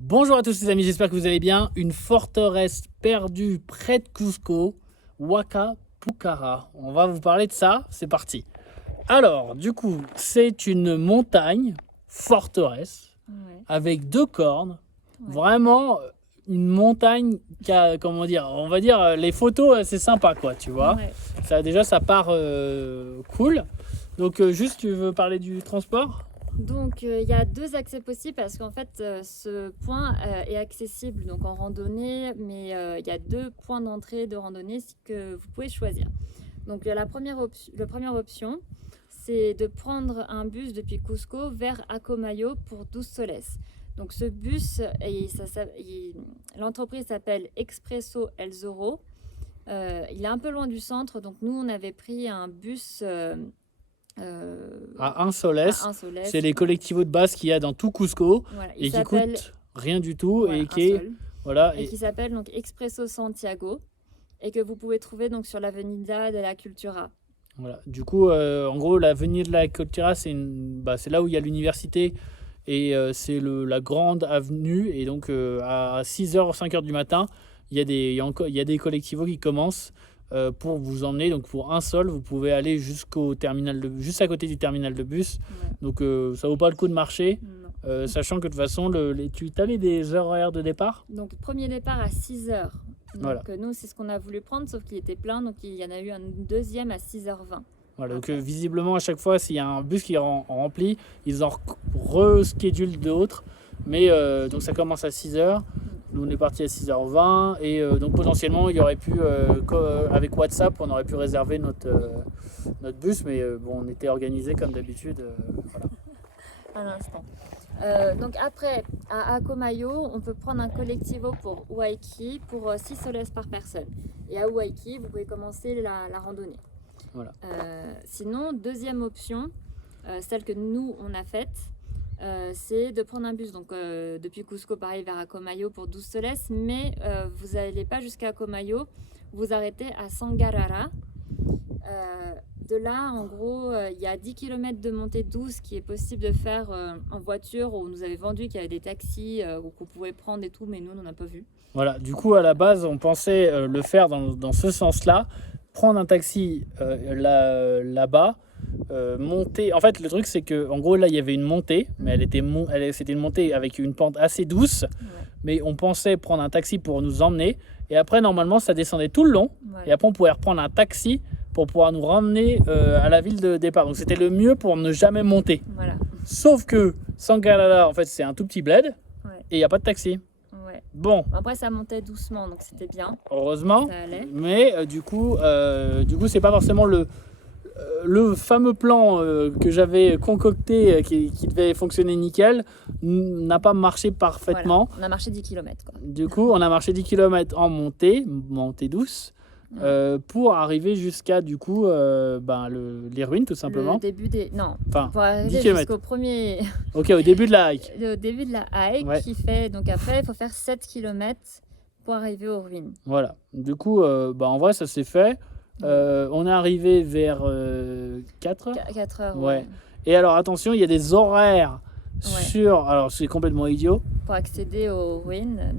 Bonjour à tous les amis, j'espère que vous allez bien. Une forteresse perdue près de Cusco, Huaca Pucara. On va vous parler de ça, c'est parti. Alors, du coup, c'est une montagne, forteresse, Ouais, avec deux cornes. ouais. Vraiment une montagne qui a, comment dire, on va dire, les photos, c'est sympa quoi, tu vois. Ouais. Ça, déjà, ça part cool. Donc, juste, tu veux parler du transport? Donc, il y a deux accès possibles parce qu'en fait, ce point est accessible donc en randonnée, mais il y a deux points d'entrée de randonnée que vous pouvez choisir. Donc, la première option, c'est de prendre un bus depuis Cusco vers Acomayo pour 12 soles. Donc, ce bus, l'entreprise s'appelle Expresso El Zorro. Il est un peu loin du centre, donc nous, on avait pris un bus À un soles. à un soles. C'est les collectivos de base qu'il y a dans tout Cusco Voilà, et qui coûtent rien du tout voilà, et un qui est, seul. voilà, Et qui s'appelle donc Expresso Santiago et que vous pouvez trouver donc sur l'Avenida de la Cultura. voilà. Du coup, en gros, l'avenue de la Coltera, c'est là où il y a l'université et c'est la grande avenue. Et donc, à 6h, 5h du matin, il y a des collectivos qui commencent pour vous emmener. Donc, pour un sol, vous pouvez aller jusqu'au terminal juste à côté du terminal de bus. Ouais. Donc, ça vaut pas le coup de marcher. Non. Sachant que de toute façon, tu as des horaires de départ. Donc premier départ à 6h. Donc Voilà. nous, c'est ce qu'on a voulu prendre, sauf qu'il était plein. Donc il y en a eu un deuxième à 6h20. Voilà, donc Après. visiblement, à chaque fois, s'il y a un bus qui est rempli, ils en reschedulent d'autres. Mais donc ça commence à 6h. Nous, on est parti à 6h20. Et donc potentiellement, il y aurait pu, avec WhatsApp, on aurait pu réserver notre bus. Mais bon, on était organisé comme d'habitude. Voilà. À l'instant. Donc après, à Acomayo, on peut prendre un collectivo pour Huayqui pour 6 soles par personne. Et à Huayqui, vous pouvez commencer la randonnée. Voilà. Sinon, deuxième option, celle que nous, on a faite, c'est de prendre un bus. Donc depuis Cusco, pareil, vers Acomayo pour 12 soles. Mais vous n'allez pas jusqu'à Acomayo, vous arrêtez à Sangarara. De là, en gros, il y a 10 km de montée douce qui est possible de faire en voiture. On nous avait vendu qu'il y avait des taxis qu'on pouvait prendre et tout, mais nous, on n'en a pas vu. Voilà, du coup, à la base, on pensait le faire dans ce sens-là, prendre un taxi là-bas, monter. En fait, le truc, c'est que, en gros, là, il y avait une montée, mais c'était une montée avec une pente assez douce, Ouais. mais on pensait prendre un taxi pour nous emmener, et après, normalement, ça descendait tout le long, Voilà. et après, on pouvait reprendre un taxi pour pouvoir nous ramener à la ville de départ. Donc, c'était le mieux pour ne jamais monter. Voilà. Sauf que Sangalala, en fait, c'est un tout petit bled, Ouais. et il n'y a pas de taxi. Ouais. Bon. Après, ça montait doucement, donc c'était bien. Heureusement, Ça allait. mais du coup, c'est pas forcément le fameux plan que j'avais concocté qui devait fonctionner nickel n'a pas marché parfaitement. Voilà. On a marché 10 km. Quoi. Du coup, on a marché 10 km en montée douce, pour arriver jusqu'à du coup les ruines tout simplement. Le début des... Non, Enfin, pour arriver 10 km. jusqu'au premier... Ok, au début de la hike. au début de la hike, Ouais. qui fait... Donc après, il faut faire 7 km pour arriver aux ruines. Voilà. Du coup, en vrai, ça s'est fait. On est arrivé vers 4 heures. 4 heures, Ouais. Et alors attention, il y a des horaires sur... Alors c'est complètement idiot. pour accéder aux ruines.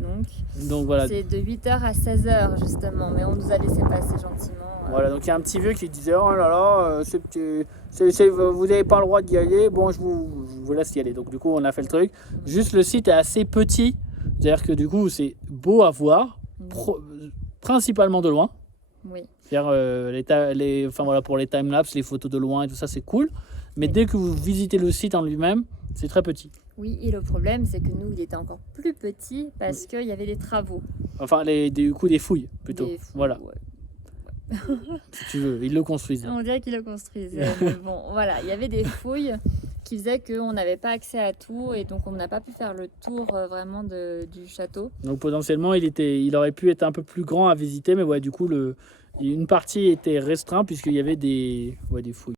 Donc voilà. C'est de 8h à 16h justement, mais on nous a laissé passer gentiment. Voilà, donc il y a un petit vieux qui disait oh là là, vous n'avez pas le droit d'y aller, bon je vous laisse y aller. Donc du coup on a fait le truc. Juste le site est assez petit, c'est-à-dire que du coup c'est beau à voir, principalement de loin. Oui. C'est-à-dire pour les timelapses, les photos de loin et tout ça c'est cool. Mais dès que vous visitez le site en lui-même, c'est très petit. Oui, et le problème, c'est que nous, il était encore plus petit parce qu'il y avait des travaux. Enfin, des fouilles, plutôt. Des fouilles, voilà. Ouais. Si tu veux, ils le construisent. On dirait qu'ils le construisaient. Mais bon, voilà, il y avait des fouilles qui faisaient qu'on n'avait pas accès à tout et donc on n'a pas pu faire le tour vraiment du château. Donc potentiellement, il aurait pu être un peu plus grand à visiter, mais ouais, du coup, une partie était restreinte puisqu'il y avait des fouilles.